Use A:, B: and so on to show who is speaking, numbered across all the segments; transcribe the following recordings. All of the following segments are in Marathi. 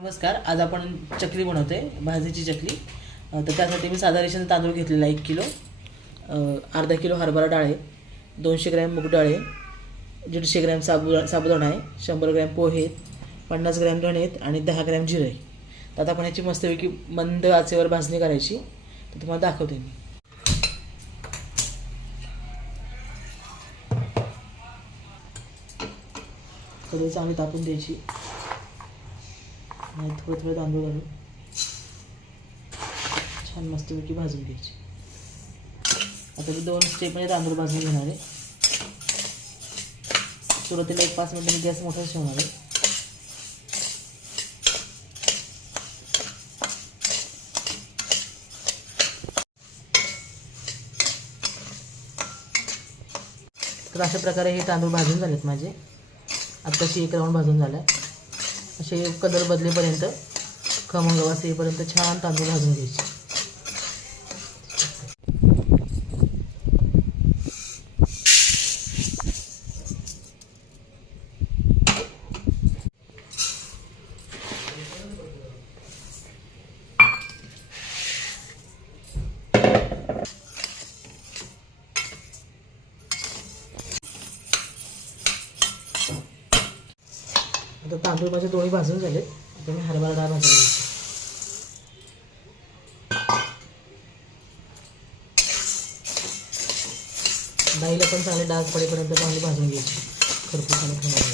A: नमस्कार आज आपण चकली बनवते भाजीची चकली. तर त्यासाठी मी साधा रेशन तांदूळ घेतलेला एक किलो. अर्धा किलो हरभरा डाळ आहे दोनशे ग्रॅम मूग डाळ आहे दीडशे ग्रॅम साबु साबुदाणा आहे शंभर ग्रॅम पोहे आहेत पन्नास ग्रॅम धणे आहेत आणि दहा ग्रॅम जिरे आहे. तर आता आपण ह्याची मस्तपैकी मंद आचेवर भाजणी करायची. तर तुम्हाला दाखवते मी. कधी चांगली तापून द्यायची. आणि थोडं थोडं तांदूळ घालून. छान मस्तपैकी भाजून घ्यायची. आता मी दोन स्टेपमध्ये तांदूळ भाजून घेणार आहे. सुरुवातीला एक पाच मिनिटं मी गॅस मोठा ठेवणार आहे. तर अशा प्रकारे हे तांदूळ भाजून झालेत माझे. आत्ताशी एक राऊंड भाजून झाला आहे असे कलर बदलेपर्यंत खमंग वास येईपर्यंत छान तांदूळ भाजून घ्यायचे आता तांदूळ माझे दोन्ही भाजून झाले. आता मी हरभरा डाळ भाजून घ्यायची डाळीला पण चांगले डाग पडेपर्यंत चांगली भाजून घ्यायची. खरपूस आणि खमंग.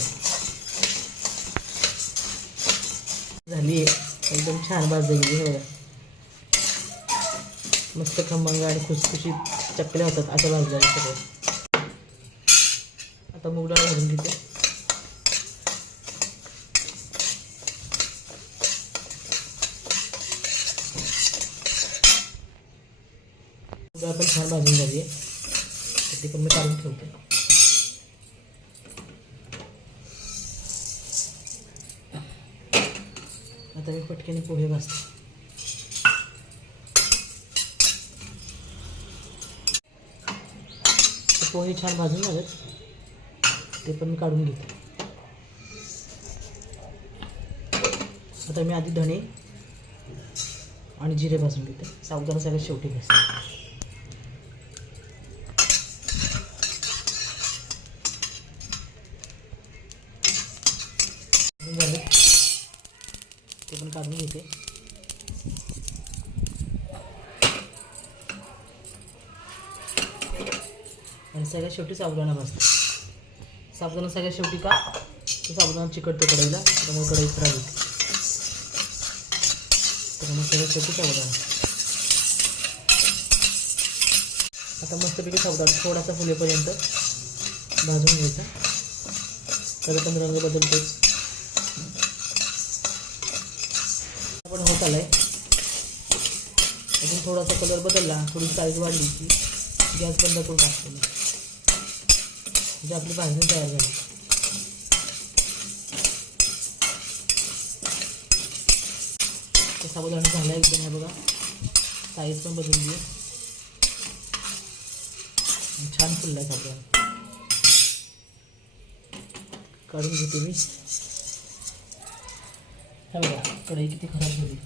A: झाली. आहे एकदम छान भाजली गेली बघा. मस्त खमंग आणि खुसखुशीत चकल्या होतात अशा भाजल्या सगळ्या. आता मूग डाळ भाजून घेते डाळ पण छान भाजून झाली आहे तर ते पण मी काढून ठेवते. आता मी पटकन पोहे भाजते पोहे छान भाजून झालेत. ते पण मी काढून घेते. आता मी आधी धणे आणि जिरे भाजून घेते. सावधान सगळ्यात शेवटी भाजते झाले ते पण काढून घेते. आणि सगळ्यात शेवटी साबुदाणा भाजते. साबुदाणा सगळ्यात शेवटी का? तर साबुदाणा चिकटतो कढईला त्यामुळे कढई खराब होते. त्यामुळे सगळ्यात शेवटी साबुदाणा. आता मस्तपैकी साबुदाणा थोडासा फुलेपर्यंत भाजून घ्यायचा. त्याचा पण रंग बदलतोच. पण आहे. अजून थोडासा कलर बदलला थोडी साईज वाढली की गॅस बंद करून टाकतो म्हणजे आपली भाजणी तयार झाली. साबुदाणा झाला एकदम हे बघा. साईज पण बदलली आहे. छान फुलला आहे साबुदाणा काढून घेते मी. हे बघा कढई किती खराब झाली.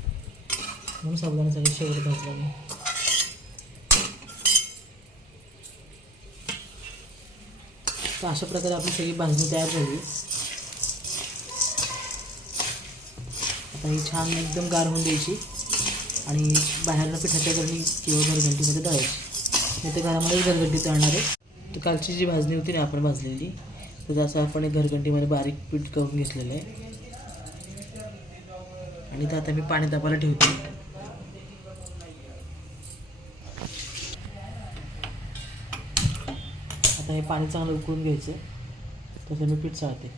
A: म्हणून साबुदाणा सगळे शेवट भाजला मी तर अशा प्रकारे आपली सगळी भाजणी तयार झाली. आता ही छान एकदम गार होऊन द्यायची आणि बाहेरनं पिठाच्या गरणी किंवा घरघंटीमध्ये दळायची. नाही तर घरामध्येच घरघंटी तळणार आहे. तर कालची जी भाजणी होती ना आपण भाजलेली तर जसं आपण एक घरघंटीमध्ये बारीक पीठ करून घेतलेलं आहे. आणि तर आता मी पाणी तापायला ठेवते. आता हे पाणी चांगलं उकळून घ्यायचं तसं मी पीठ चाळते.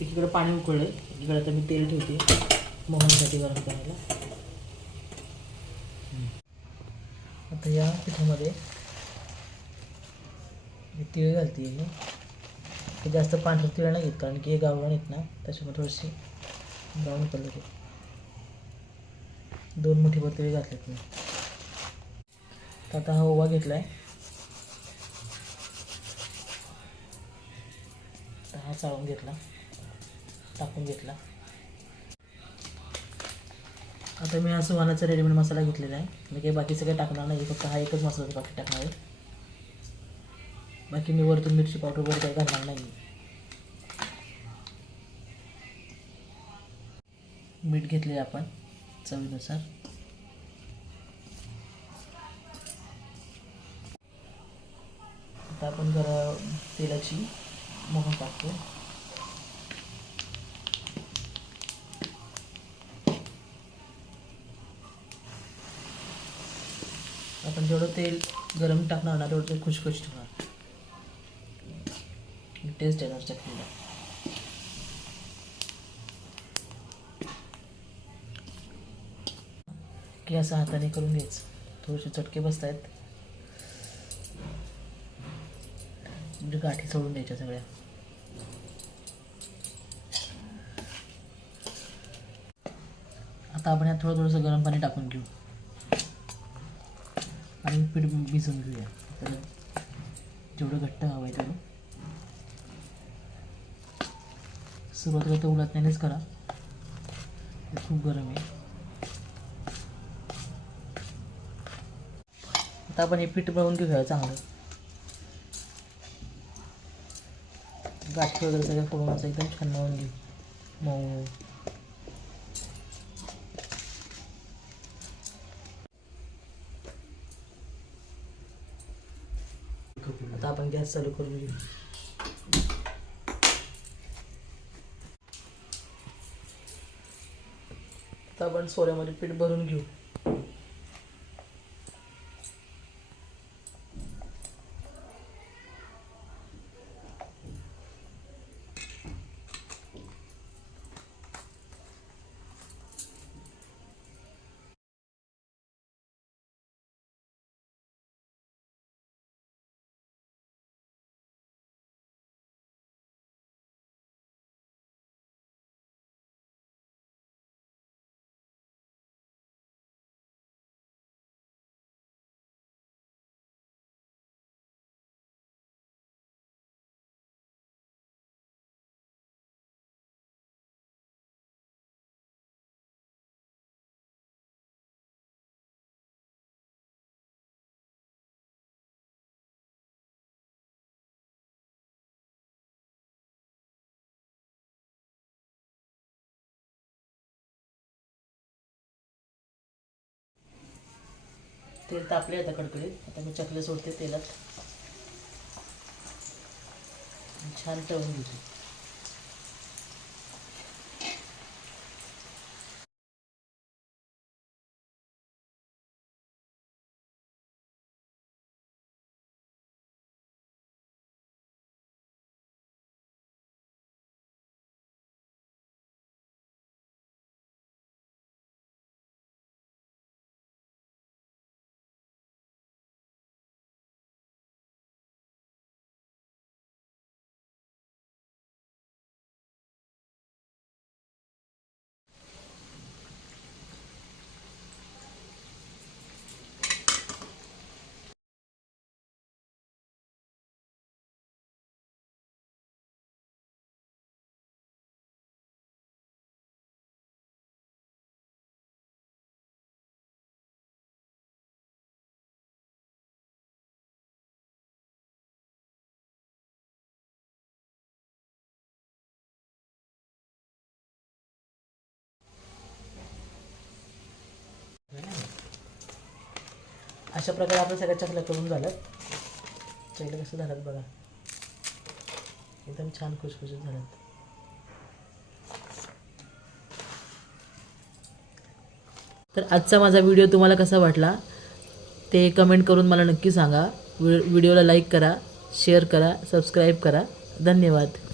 A: एकीकडे पाणी उकळलं एकीकडे आता मी तेल ठेवते. मोहनसाठी गरम करायला. आता या पिठामध्ये मी तीळ घालते. मी हे जास्त पांढरं तिळ नाही घेत कारण की हे गावरान येत ना त्याच्यामुळे थोडीशी ब्राऊन कलर आहे दोन मोठी तिळ घातलेत मी. तर आता हा ओवा घेतला आहे हा चाळून घेतला टाकून घेतला. आता मी हा सुहानाचा रेडीमेड मसाला घेतलेला आहे. मी काही बाकीचं काही टाकणार नाही. फक्त हा एकच मसाल्याचं पाकिट टाकणार आहे. बाकी मी वरतून मिरची पावडर वगैरे काही घालणार नाही मीठ घेतले आपण चवीनुसार. आता आपण जरा तेलाची मोहन टाकतो. आपण जेवढं तेल गरम टाकणार ना तेवढं ते खुशखुश ठेवणार. टेस्ट येणार चटणीला. की असं हाताने करून घ्यायचं. थोडेसे चटके बसत आहेत म्हणजे गाठी सोडून द्यायच्या सगळ्या. आता आपण यात थोडं थोडंसं गरम पाणी टाकून घेऊ. आणि पीठ भिजवून घेऊया तर जेवढं घट्ट हवं आहे तेवढं. सुरुवातीला तर उलटण्यानेच करा. ते खूप गरम आहे. आता आपण हे पीठ मळून घेऊया चांगलं. गाठी वगैरे सगळं फोडून असं एकदम छान मळून घेऊ. मऊ आता आपण गॅस चालू करून घेऊ. आता आपण सोऱ्यामध्ये पीठ भरून घेऊ. तेल तापले आता कडकडीत. आता मी चकले सोडते तेलात. छान तळून घेते. अशा प्रकारे आपल्या सगळ्या चकल्या करून झाल्यात चकल्या कसं झाल्यात बघा. एकदम छान खुशखुशीत झाल्यात. तर आजचा माझा व्हिडिओ तुम्हाला कसा वाटला ते कमेंट करून मला नक्की सांगा. व्हिडिओला लाईक करा शेअर करा सबस्क्राईब करा. धन्यवाद.